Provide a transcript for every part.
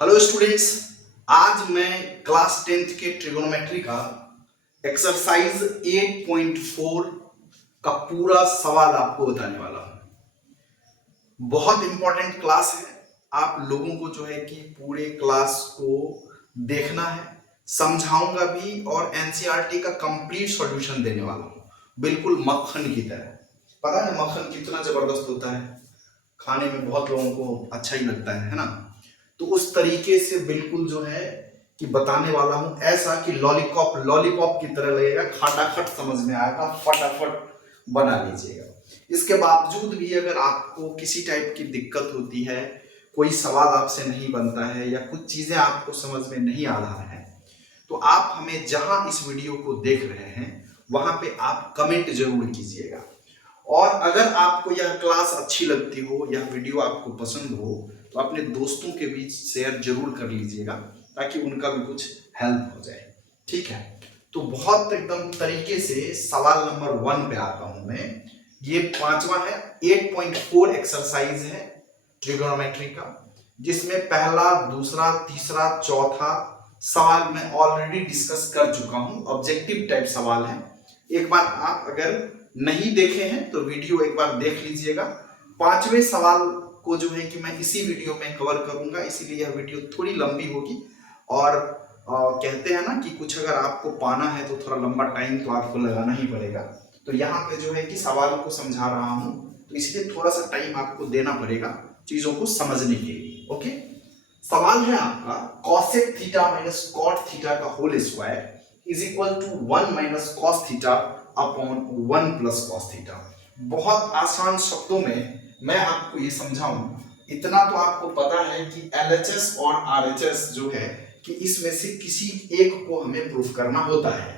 Hello students, आज मैं class 10th के ट्रिगोनोमेट्री का एक्सरसाइज 8.4 का पूरा सवाल आपको बताने वाला हूं। बहुत इंपॉर्टेंट क्लास है। आप लोगों को जो है कि पूरे क्लास को देखना है, समझाऊंगा भी और एनसीईआरटी का कंप्लीट सॉल्यूशन देने वाला हूं, बिल्कुल मक्खन की तरह। पता है मक्खन कितना जबरदस्त होता है, खाने में बहुत लोगों को अच्छा ही लगता है ना। तो उस तरीके से बिल्कुल जो है कि बताने वाला हूं, ऐसा कि लॉलीपॉप लॉलीपॉप की तरह लगेगा, खटाखट समझ में आएगा, फटाफट बना लीजिएगा। इसके बावजूद भी अगर आपको किसी टाइप की दिक्कत होती है, कोई सवाल आपसे नहीं बनता है या कुछ चीजें आपको समझ में नहीं आ रहा है, तो आप हमें जहां इस वीडियो को देख रहे हैं वहां पे आप कमेंट जरूर कीजिएगा। और अगर आपको यह क्लास अच्छी लगती हो, यह वीडियो आपको पसंद हो, तो अपने दोस्तों के बीच शेयर जरूर कर लीजिएगा ताकि उनका भी कुछ हेल्प हो जाए। ठीक है, तो बहुत एकदम तरीके से सवाल नंबर 1 पे आता हूं मैं। ये पांचवा है, 8.4 एक्सरसाइज है ट्रिगोनोमेट्री का, जिसमें पहला, दूसरा, तीसरा, चौथा सवाल मैं ऑलरेडी डिस्कस कर चुका हूं। ऑब्जेक्टिव टाइप सवाल है। एक बार आप अगर नहीं देखे हैं तो वीडियो एक बार देख लीजिएगा। पांचवें सवाल को जो है कि मैं इसी वीडियो में कवर करूंगा, इसीलिए यह वीडियो थोड़ी लंबी होगी। और कहते हैं ना कि कुछ अगर आपको पाना है तो थोड़ा लंबा टाइम तो आपको लगाना ही पड़ेगा। तो यहाँ पे जो है कि सवाल को समझा रहा हूं, तो इसलिए थोड़ा सा टाइम आपको देना पड़ेगा चीजों को समझने के लिए। ओके, सवाल है आपका, cosec theta minus cot theta का whole square is equal to 1 minus cos theta upon 1 plus cos theta. बहुत आसान शब्दों में मैं आपको ये समझाऊं, इतना तो आपको पता है कि एलएचएस और आरएचएस जो है कि इसमें से किसी एक को हमें प्रूफ करना होता है।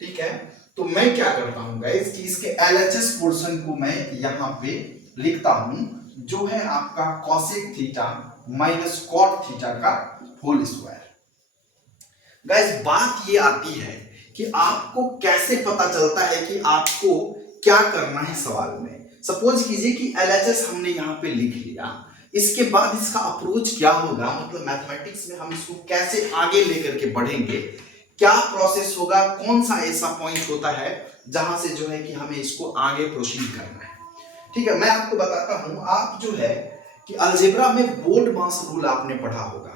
ठीक है, तो मैं क्या करता हूं गाइस कि इसके एलएचएस पोर्शन को मैं यहां पे लिखता हूं, जो है आपका cosec theta minus cot theta का होल स्क्वायर। गाइस बात ये आती है कि आपको कैसे पता चलता है कि आपको क्या करना है सवाल में। सपोज कीजिए कि एलएचएस हमने यहां पे लिख लिया, इसके बाद इसका अप्रोच क्या होगा, मतलब मैथमेटिक्स में हम इसको कैसे आगे लेकर के बढ़ेंगे, क्या प्रोसेस होगा, कौन सा ऐसा पॉइंट होता है जहां से जो है कि हमें इसको आगे प्रोसीड करना है। ठीक है, मैं आपको बताता हूं। आप जो है कि अलजेब्रा में बोर्ड मास रूल आपने पढ़ा होगा,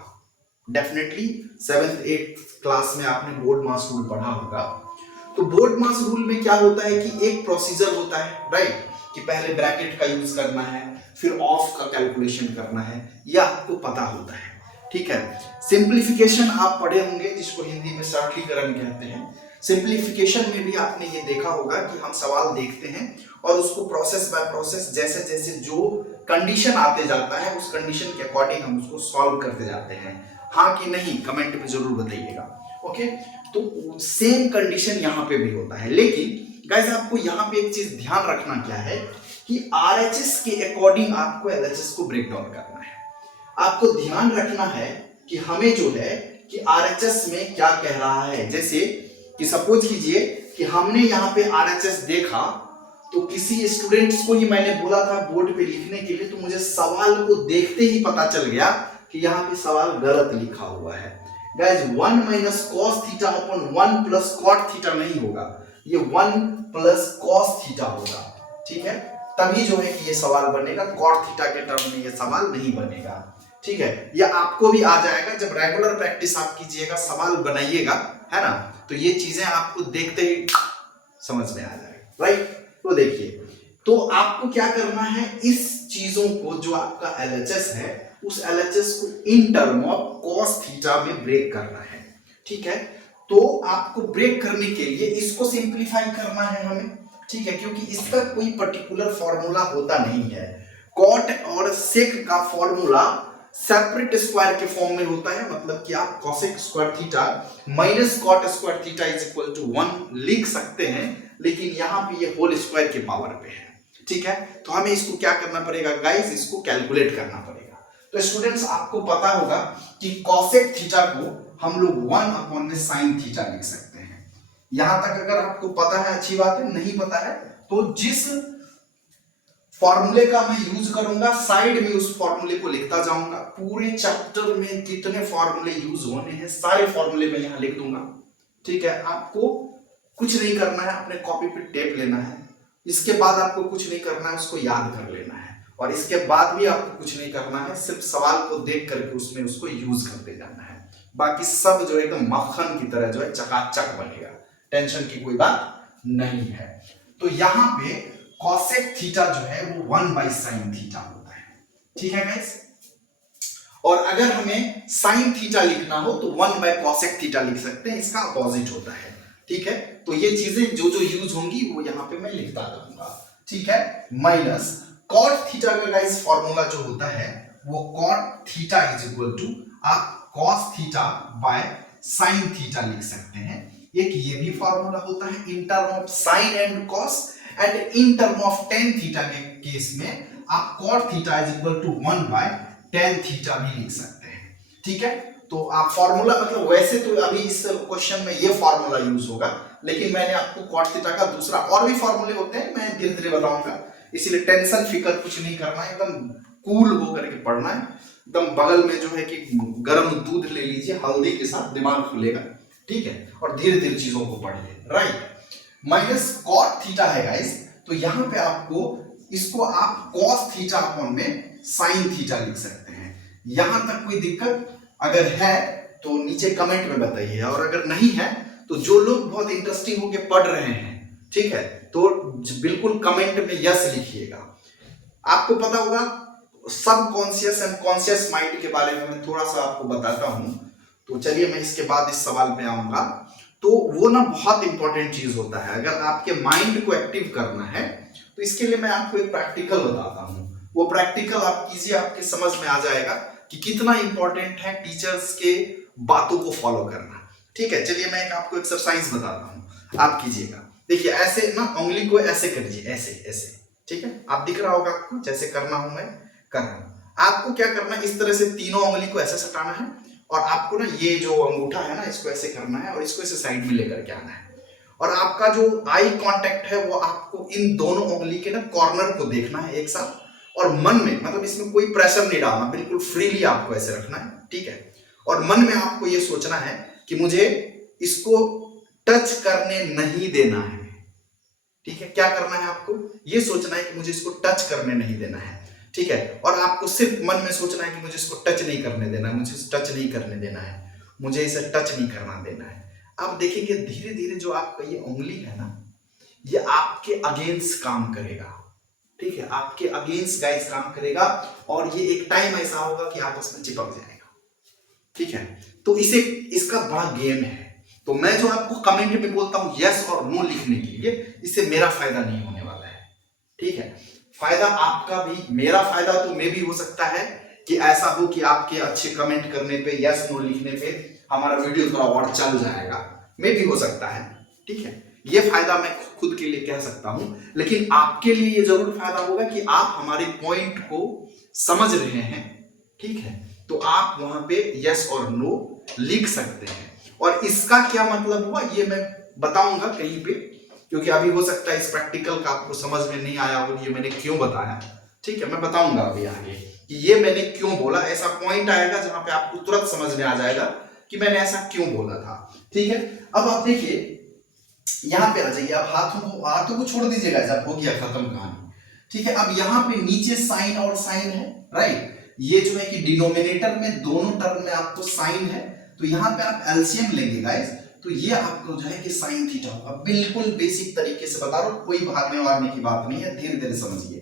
डेफिनेटली 7th 8th क्लास में आपने बोर्ड मास रूल पढ़ा होगा। तो बोर्ड मास रूल में क्या होता है कि एक प्रोसीजर होता है, राइट, कि पहले ब्रैकेट का यूज करना है, फिर ऑफ का कैलकुलेशन करना है, यह आपको पता होता है। ठीक है, सिंप्लीफिकेशन आप पढ़े होंगे, जिसको हिंदी में सरलीकरण कहते हैं। सिंप्लीफिकेशन में भी आपने ये देखा होगा कि हम सवाल देखते हैं और उसको प्रोसेस बाय प्रोसेस, जैसे जैसे जो कंडीशन आते जाता है उस कंडीशन के अकॉर्डिंग हम उसको सॉल्व करते जाते हैं। हाँ कि नहीं, कमेंट में जरूर बताइएगा। ओके, तो सेम कंडीशन यहाँ पे भी होता है, लेकिन गाइस आपको यहाँ पे एक चीज ध्यान रखना क्या है कि आरएचएस के अकॉर्डिंग आपको एलएचएस को ब्रेक डाउन करना है। आपको ध्यान रखना है कि हमें जो है कि आरएचएस में क्या कह रहा है। जैसे कि सपोज कीजिए कि हमने यहाँ पे आरएचएस देखा, तो किसी स्टूडेंट्स को ही मैंने बोला था बोर्ड पे लिखने के लिए, तो मुझे सवाल को देखते ही पता चल गया कि यहाँ पे सवाल गलत लिखा हुआ है। Guys 1 minus cos theta upon 1 plus cot theta नहीं होगा, ये 1 प्लस कॉस थीटा होगा। ठीक है, तभी जो है कि ये सवाल बनेगा, कॉट थीटा के टर्म में ये सवाल नहीं बनेगा। ठीक है, यह आपको भी आ जाएगा जब रेगुलर प्रैक्टिस आप कीजिएगा, सवाल बनाइएगा, है ना, तो ये चीजें आपको देखते ही समझ में आ जाएगा, राइट। तो देखिए, तो आपको क्या करना है, इस चीजों को जो आपका एलएचएस है उस एलएचएस को इन टर्म ऑफ कॉस थीटा में ब्रेक करना है। ठीक है, तो आपको ब्रेक करने के लिए इसको सिंप्लीफाई करना है हमें। ठीक है, क्योंकि इसका कोई पर्टिकुलर फॉर्मूला होता नहीं है। कॉट और सेक का फॉर्मूला सेपरेट स्क्वायर के फॉर्म में होता है, मतलब कि आप cosec square theta minus cot square theta is equal to 1 लिख सकते हैं, लेकिन यहां पे ये होल स्क्वायर के पावर पे है। ठीक है, तो हमें इसको क्या करना पड़ेगा गाइस, इसको कैलकुलेट करना पड़ेगा। तो स्टूडेंट्स आपको पता होगा कि कॉसेक थीटा को हम लोग 1 अपॉन में साइन थीटा लिख सकते हैं। यहां तक अगर आपको पता है अच्छी बात है, नहीं पता है तो जिस फॉर्मूले का मैं यूज करूंगा, साइड में उस फॉर्मूले को लिखता जाऊंगा। पूरे चैप्टर में कितने फॉर्मूले यूज होने हैं सारे फॉर्मूले मैं यहां लिख दूंगा। ठीक है, आपको कुछ नहीं करना है, अपने कॉपी पे टेप लेना है। इसके बाद आपको कुछ नहीं करना है, उसको याद कर लेना है। और इसके बाद भी आपको कुछ नहीं करना है, सिर्फ सवाल को देख करके उसमें उसको यूज करते जाना है। बाकी सब जो एकदम मक्खन की तरह जो है चकाचक बनेगा, टेंशन की कोई बात नहीं है। तो यहाँ पे कॉसेक थीटा जो है वो 1/sin थीटा होता है। ठीक है गाइस, और अगर हमें साइन थीटा लिखना हो तो 1/cosec थीटा लिख सकते हैं, इसका अपोजिट होता है। ठीक है, तो ये चीजें जो जो यूज होंगी वो यहाँ पे मैं लिखता जाऊंगा। ठीक है, माइनस कॉट थीटा का गाइस फॉर्मूला जो होता है वो cot theta is equal to आप cos theta by sine theta लिख सकते हैं। एक ये भी फॉर्मूला होता है in term of sine and cos, and in term of tan theta के केस में आप cot theta is equal to 1/tan theta भी लिख सकते हैं। ठीक है, तो आप फॉर्मूला मतलब वैसे तो अभी इस क्वेश्चन में ये फॉर्मूला यूज होगा, लेकिन मैंने आपको कॉट थीटा का दूसरा और भी फॉर्मूले होते हैं, मैं धीरे धीरे बताऊंगा। इसीलिए टेंशन फिकर कुछ नहीं करना है, एकदम कूल होकर के पढ़ना है। एकदम बगल में जो है कि गर्म दूध ले लीजिए, हल्दी के साथ दिमाग खुलेगा। ठीक है, और धीरे धीरे चीजों को पढ़िए। राइट, माइनस कॉट थीटा है गाइस, तो यहां पे आपको इसको आप कॉस थीटा अपॉन में साइन थीटा लिख सकते हैं। यहां तक कोई दिक्कत अगर है तो नीचे कमेंट में बताइए, और अगर नहीं है तो जो लोग बहुत इंटरेस्टिंग होके पढ़ रहे हैं, ठीक है, तो बिल्कुल कमेंट में यस लिखिएगा। आपको पता होगा सब कॉन्शियस एंड कॉन्शियस माइंड के बारे में मैं थोड़ा सा आपको बताता हूं। तो चलिए मैं इसके बाद इस सवाल पे आऊंगा। तो वो ना बहुत इंपॉर्टेंट चीज होता है, अगर आपके माइंड को एक्टिव करना है तो इसके लिए मैं आपको एक प्रैक्टिकल बताता हूं। वो प्रैक्टिकल आप कीजिए, आपके समझ में आ जाएगा कि कितना इंपॉर्टेंट है टीचर्स के बातों को फॉलो करना। ठीक है, चलिए मैं एक आपको एक्सरसाइज बताता हूं, आप कीजिएगा। देखिए ऐसे ना उंगली को ऐसे करिए, ऐसे ऐसे। ठीक है, आप दिख रहा होगा आपको जैसे करना हूं मैं कर रहा हूं। आपको क्या करना है, इस तरह से तीनों उंगली को ऐसे सटाना है, और आपको ना ये जो अंगूठा है ना इसको ऐसे करना है और इसको ऐसे साइड में लेकर के आना है। और आपका जो आई कांटेक्ट है वो आपको इन दोनों उंगली के ना कॉर्नर को देखना है एक साथ, और मन में मतलब इसमें कोई प्रेशर नहीं डालना, बिल्कुल फ्रीली आपको ऐसे रखना है। ठीक है, और मन में आपको ये सोचना है कि मुझे इसको टच करने नहीं देना है। ठीक है, क्या करना है आपको, ये सोचना है कि मुझे इसको टच करने नहीं देना है। ठीक है, और आपको सिर्फ मन में सोचना है कि मुझे इसको टच नहीं करने देना है, मुझे टच नहीं करने देना है, मुझे इसे टच नहीं करना देना है। आप देखेंगे धीरे धीरे जो आपका ये उंगली है ना, ये आपके अगेंस्ट काम करेगा। ठीक है, आपके अगेंस्ट गाइस काम करेगा, और ये एक टाइम ऐसा होगा कि आपस में चिपक जाएगा। ठीक है, तो इसे इसका बड़ा गेम है। तो मैं जो आपको कमेंट में बोलता हूं यस और नो लिखने के लिए, इससे मेरा फायदा नहीं होने वाला है। ठीक है, फायदा आपका भी, मेरा फायदा तो मे भी हो सकता है कि ऐसा हो कि आपके अच्छे कमेंट करने पे, यस नो लिखने पे हमारा वीडियो थोड़ा और चल जाएगा, मे भी हो सकता है। ठीक है, ये फायदा मैं खुद के लिए कह सकता हूं, लेकिन आपके लिए ये जरूर फायदा होगा कि आप हमारे पॉइंट को समझ रहे हैं। ठीक है, तो आप वहां पे यस और नो लिख सकते हैं। और इसका क्या मतलब हुआ ये मैं बताऊंगा कहीं पे, क्योंकि अभी हो सकता है इस प्रैक्टिकल का आपको समझ में नहीं आया हो, ये मैंने क्यों बताया। ठीक है, मैं बताऊंगा अभी आगे कि ये मैंने क्यों बोला। ऐसा पॉइंट आएगा जहां पे आपको तुरंत समझ में आ जाएगा कि मैंने ऐसा क्यों बोला था। ठीक है, अब आप देखिए यहां पे आ जाइए, आप हाथों को छोड़ दीजिएगा, जब हो गया खत्म कहानी। ठीक है, अब यहाँ पे नीचे साइन और साइन है। राइट, ये जो है कि डिनोमिनेटर में दोनों टर्म में आपको साइन है, तो यहाँ पे आप एलसीएम लेंगे गाइस, तो ये आपको जो है कि साइन थीटा होगा। बिल्कुल बेसिक तरीके से बता रहा हूं, कोई भागने वागने की बात नहीं है, धीरे धीरे समझिए।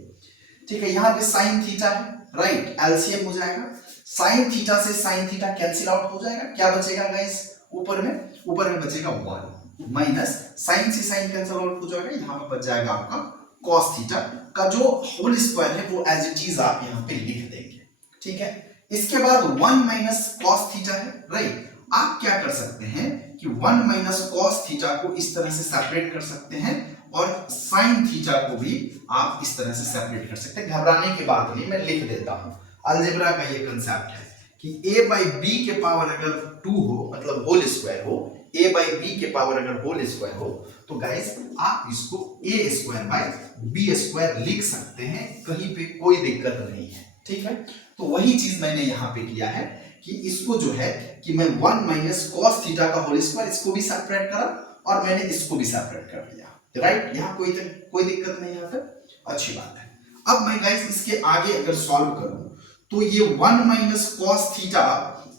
ठीक है, यहाँ पे साइन थीटा है। राइट, एलसीएम हो जाएगा, साइन थीटा से साइन थीटा कैंसिल आउट हो जाएगा। क्या बचेगा गाइस, ऊपर में बचेगा 1 माइनस साइन से साइन कैंसिल आउट हो जाएगा, यहाँ पे बच जाएगा आपका कॉस थीटा का जो होल स्क्वायर है वो एज इट इज आप यहाँ पे लिख देंगे। ठीक है, इसके बाद 1 माइनस कॉस थीटा है। राइट, आप क्या कर सकते हैं कि 1 माइनस कॉस थीटा को इस तरह से सेपरेट कर सकते हैं, और साइन थीटा को भी आप इस तरह से सेपरेट कर सकते हैं। घबराने की बात नहीं, मैं लिख देता हूं। अलजेब्रा का ये कंसेप्ट है कि a by b के पावर अगर 2 हो, मतलब होल स्क्वायर हो, a बाई बी के पावर अगर होल स्क्वायर हो तो गाइस आप इसको a square by b square लिख सकते हैं, कहीं पे कोई दिक्कत नहीं है। ठीक है, तो वही चीज मैंने यहाँ पे किया है कि इसको जो है कि मैं 1 माइनस कॉस थीटा का होल स्क्वायर इसको भी सेपरेट करा और मैंने इसको भी सेपरेट कर दिया, राइट। यहाँ कोई दिक्कत नहीं है, अच्छी बात है। अब मैं गाइस इसके आगे अगर सॉल्व करूं तो ये 1 माइनस कॉस थीटा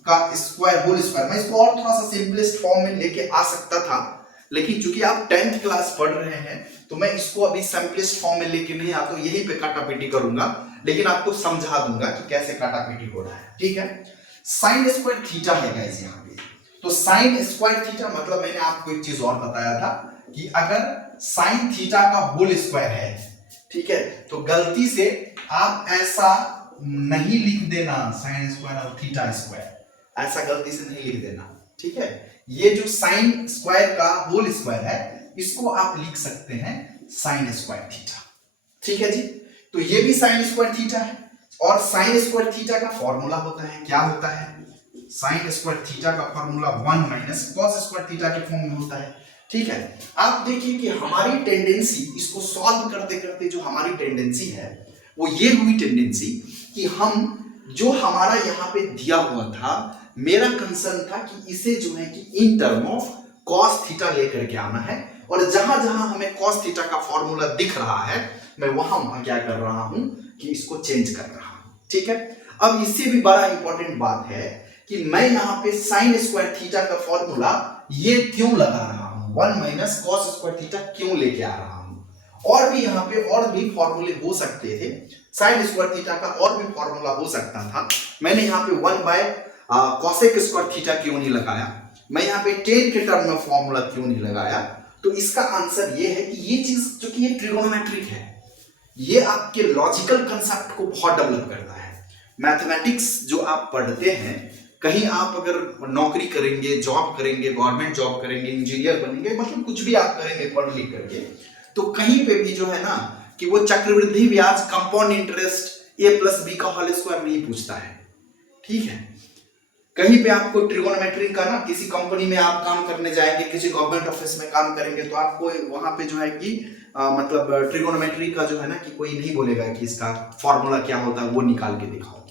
का स्क्वायर होल स्क्वायर, मैं इसको और थोड़ा सा सिंपलेस्ट फॉर्म में लेके आ सकता था, लेकिन चूंकि आप 10th क्लास पढ़ रहे हैं तो मैं इसको अभी सिंपलेस्ट फॉर्म में लेके नहीं आता, यहीं पे काटापीटी करूंगा, लेकिन आपको समझा दूंगा कि कैसे काटापीटी हो रहा है। ठीक है, साइन स्क्वायर थीटा है गाइस यहाँ पे, तो साइन स्क्वायर थीटा मतलब मैंने आपको एक चीज और बताया था कि अगर साइन थीटा का होल स्क्वायर है, ठीक है, तो गलती से आप ऐसा नहीं लिख देना साइन स्क्वायर और थीटा स्क्वायर, ऐसा गलती से नहीं लिख देना। ठीक है, ये जो साइन स्क्वायर का होल स्क्वायर है इसको आप लिख सकते हैं साइन स्क्वायर थीटा। ठीक है जी, तो ये भी साइन स्क्वायर थीटा है और साइन स्क्वायर थीटा का फॉर्मूला होता है, क्या होता है, साइन स्क्वायर थीटा का formula 1 minus cos square theta के फॉर्म में होता है। ठीक है, आप देखिए कि हमारी टेंडेंसी इसको सॉल्व करते करते जो हमारी टेंडेंसी है वो ये हुई टेंडेंसी कि हम जो हमारा यहाँ पे दिया हुआ था, मेरा कंसर्न था कि इसे जो है कि इन टर्म ऑफ कॉस थीटा लेकर के आना है, और जहां जहां हमें कॉस थीटा का फॉर्मूला दिख रहा है मैं वहां क्या कर रहा हूं कि इसको चेंज कर रहा हूं। ठीक है, अब इससे भी बड़ा इंपॉर्टेंट बात है कि मैं यहाँ पे साइन स्क्वायर थीटा का फॉर्मूला ये क्यों लगा रहा हूं, 1 माइनस कॉस स्क्वायर थीटा क्यों लेके आ रहा हूं। और भी यहाँ पे और भी फॉर्मूले हो सकते थे, साइन स्क्वायर थीटा का और भी फॉर्मूला हो सकता था, मैंने यहाँ पे 1 बाय कॉसेक स्क्वायर थीटा क्यों नहीं लगाया, मैं यहाँ पे टेन के टर्म में फॉर्मूला क्यों नहीं लगाया, तो इसका आंसर ये है कि ये चीज जो कि ये ट्रिगोनोमेट्रिक है, ये आपके लॉजिकल कंसेप्ट को बहुत डेवलप करता है। मैथमेटिक्स जो आप पढ़ते हैं, कहीं आप अगर नौकरी करेंगे, जॉब करेंगे, गवर्नमेंट जॉब करेंगे, इंजीनियर बनेंगे, मतलब कुछ भी आप करेंगे पढ़ लिख करके, तो कहीं पे भी जो है ना कि वो चक्रवृद्धि ब्याज, compound interest, a plus b का होल स्क्वायर नहीं पूछता है। ठीक है, कहीं पे आपको ट्रिगोनोमेट्री का ना, किसी कंपनी में आप काम करने जाएंगे, किसी गवर्नमेंट ऑफिस में काम करेंगे, तो आपको वहां पे जो है कि मतलब ट्रिगोनोमेट्री का जो है ना कि कोई नहीं बोलेगा कि इसका फॉर्मूला क्या होता है वो निकाल के दिखाओ,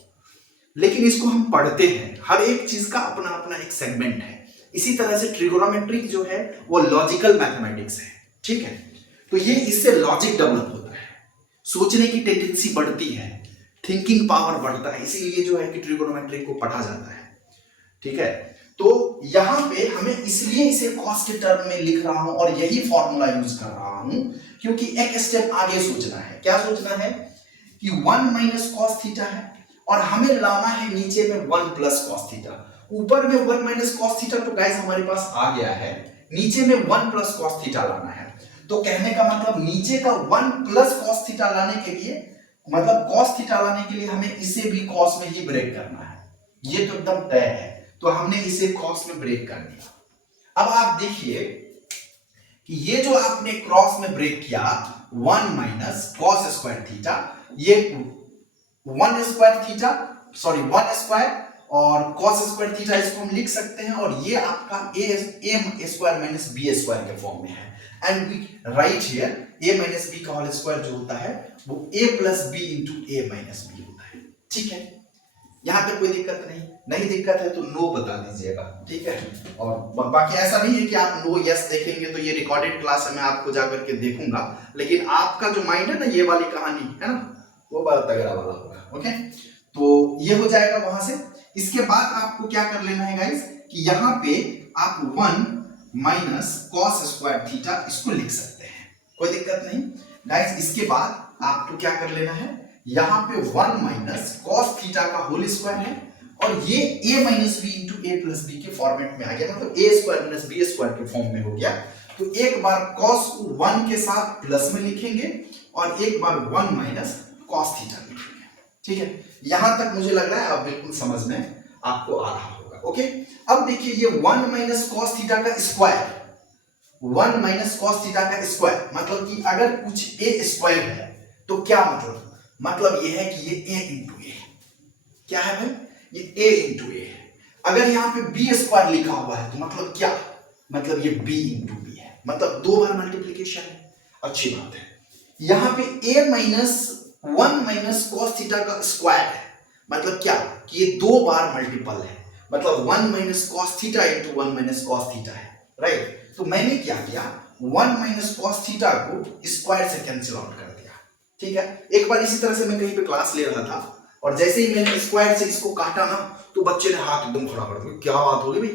लेकिन इसको हम पढ़ते हैं, हर एक चीज का अपना अपना एक सेगमेंट है। इसी तरह से ट्रिगोनोमेट्री जो है वो लॉजिकल मैथमेटिक्स है। ठीक है, तो ये इससे लॉजिक डेवलप होता है, सोचने की टेंडेंसी बढ़ती है, थिंकिंग पावर बढ़ता है, इसीलिए जो है कि ट्रिगोनोमेट्री को पढ़ा जाता है। ठीक है, तो यहां पे हमें इसलिए इसे कॉस के टर्म में लिख रहा हूं और यही फॉर्मूला यूज कर रहा हूं क्योंकि एक स्टेप आगे सोचना है। क्या सोचना है कि 1 माइनस कॉस थीटा है और हमें लाना है नीचे में 1 प्लस कॉस थीटा, ऊपर में 1 माइनस कॉस थीटा तो गाइस हमारे पास आ गया है, नीचे में 1 प्लस कॉस थीटा लाना है। तो कहने का मतलब नीचे का 1 प्लस कॉस थीटा लाने के लिए, मतलब कॉस थीटा लाने के लिए हमें इसे भी कॉस में ही ब्रेक करना है, ये तो एकदम तय है, तो हमने इसे कॉस में ब्रेक कर दिया। अब आप देखिए कि ये जो आपने क्रॉस में ब्रेक किया 1 माइनस कॉस स्क्वायर थीटा, ये 1 स्क्वायर थीटा, सॉरी 1 स्क्वायर और कॉस स्क्वायर थीटा इसको हम लिख सकते हैं, और ये आपका a square minus b square के फॉर्म में है, and we write here a minus b का होल स्क्वायर जो होता है वो a plus b into a minus b होता है। ठीक है, यहां तक कोई दिक्कत नहीं दिक्कत है तो नो बता दीजिएगा। ठीक है, और बाकी ऐसा नहीं है कि आप नो यस देखेंगे तो ये रिकॉर्डेड क्लास है, मैं आपको जाकर के देखूंगा, लेकिन आपका जो माइंड है ना, ये वाली कहानी है ना, वो बड़ा तगड़ा वाला होगा। ओके, तो ये हो जाएगा वहां से। इसके बाद आपको क्या कर लेना है गाइस कि यहाँ पे आप 1 माइनस कॉस स्क्वायर थीटा इसको लिख सकते हैं, कोई दिक्कत नहीं गाइस। इसके बाद आपको क्या कर लेना है, यहाँ पे 1 माइनस कॉस थीटा का होल स्क्वायर है और ये a minus b into a plus b के फॉर्मेट में आ गया, मतलब a square minus b square के फॉर्म में हो गया। तो एक बार कॉस को 1 के साथ प्लस में लिखेंगे और एक बार 1 माइनस कॉस थीटा लिखेंगे। ठीक है, यहां तक मुझे लग रहा है अब बिल्कुल समझ में आपको आ रहा होगा। ओके, अब देखिए ये 1 माइनस कॉस थीटा का स्क्वायर, 1 माइनस कॉस थीटा का स्क्वायर मतलब कि अगर कुछ a स्क्वायर है तो क्या मतलब ये है कि ये a इंटू ए, क्या है भाई, ये a इंटू ए है। अगर यहाँ पे b स्क्वायर लिखा हुआ है तो मतलब क्या, मतलब ये b इंटू बी है, मतलब 2 बार मल्टीप्लीकेशन है। अच्छी बात है। यहां पे a minus 1 minus cos theta का स्क्वायर है, मतलब क्या कि ये 2 बार मल्टीपल है, मतलब 1 minus cos theta into 1 minus cos theta है, राइट। तो मैंने क्या किया, 1 माइनस कॉस थीटा को स्क्वायर से कैंसिल आउट कर दिया, ठीक है। एक बार इसी तरह से मैं कहीं पे क्लास ले रहा था और जैसे ही मैंने स्क्वायर से इसको काटा ना, तो बच्चे ने हाथ एकदम खड़ा कर दिया, क्या बात हो गई भाई,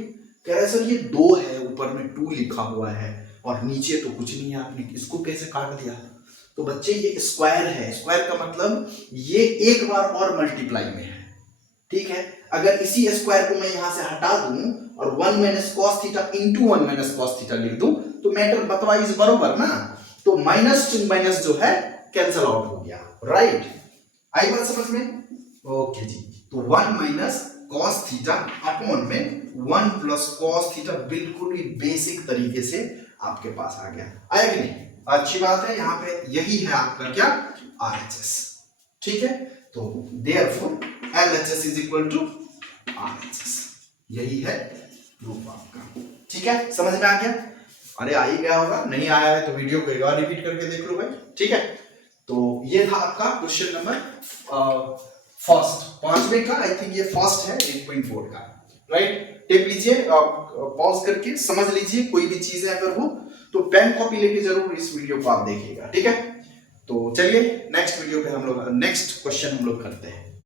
कह रहे सर ये 2 है, ऊपर में 2 लिखा हुआ है और नीचे तो कुछ नहीं है, आपने इसको कैसे काट दिया। तो बच्चे ये स्क्वायर है, स्क्वायर का मतलब ये एक बार और मल्टीप्लाई में है, ठीक है। अगर इसी स्क्वायर को मैं यहां से हटा दूं और 1 minus cos theta into 1 minus cos theta लिख दूं तो मैटर बतवाइज बरोबर ना, तो माइनस टू माइनस जो है कैंसिल आउट हो गया, राइट। आई बात समझ में? ओके जी। तो 1 माइनस कॉस थीटा अपॉन में 1 प्लस कॉस थीटा बिल्कुल ही बेसिक तरीके से आपके पास आ गया, आया कि नहीं? अच्छी बात है। यहाँ पे यही है आपका क्या, RHS, ठीक है। तो therefore LHS is equal to RHS, यही है प्रूफ आपका, ठीक है। समझ में आ गया? अरे आ ही गया होगा, नहीं आया है तो वीडियो को एक बार रिपीट करके देख लो भाई, ठीक है। तो ये था आपका क्वेश्चन नंबर फर्स्ट, 5वें का, आई थिंक ये फर्स्ट है 8.4 का, राइट। टेप लीजिए, पॉज करके समझ लीजिए, कोई भी चीजें अगर हो तो पेन कॉपी लेके जरूर इस वीडियो को आप देखिएगा, ठीक है। तो चलिए नेक्स्ट वीडियो पे हम लोग नेक्स्ट क्वेश्चन हम लोग करते हैं।